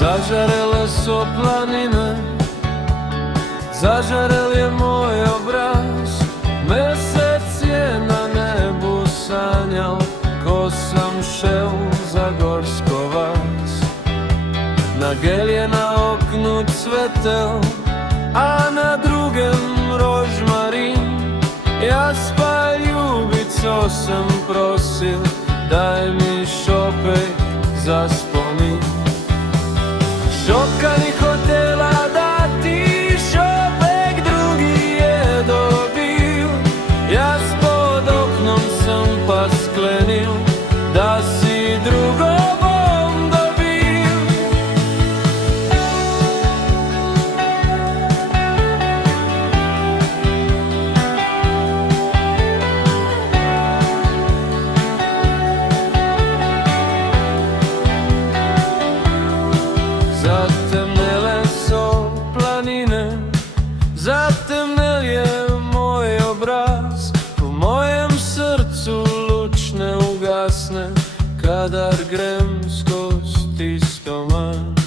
Zažarele so planine, zažarel je moj obraz. Mesec je na nebu sanjal, ko sam šel za Gorsko vas. Nagelj je na oknu cvetel, a na drugem rožmarin. Jaz pa ljubico sem prosil, daj mi šopek za spomin. Šopka ni hotela dati, šopek drugi je dobil. Jaz pod oknom sem pa sklenil, da si drugo bom dobil. Zatemnele so planine, zatemnel je moj obraz. V mojem srcu luč ne ugasne, kadar grem skozi tisto manj.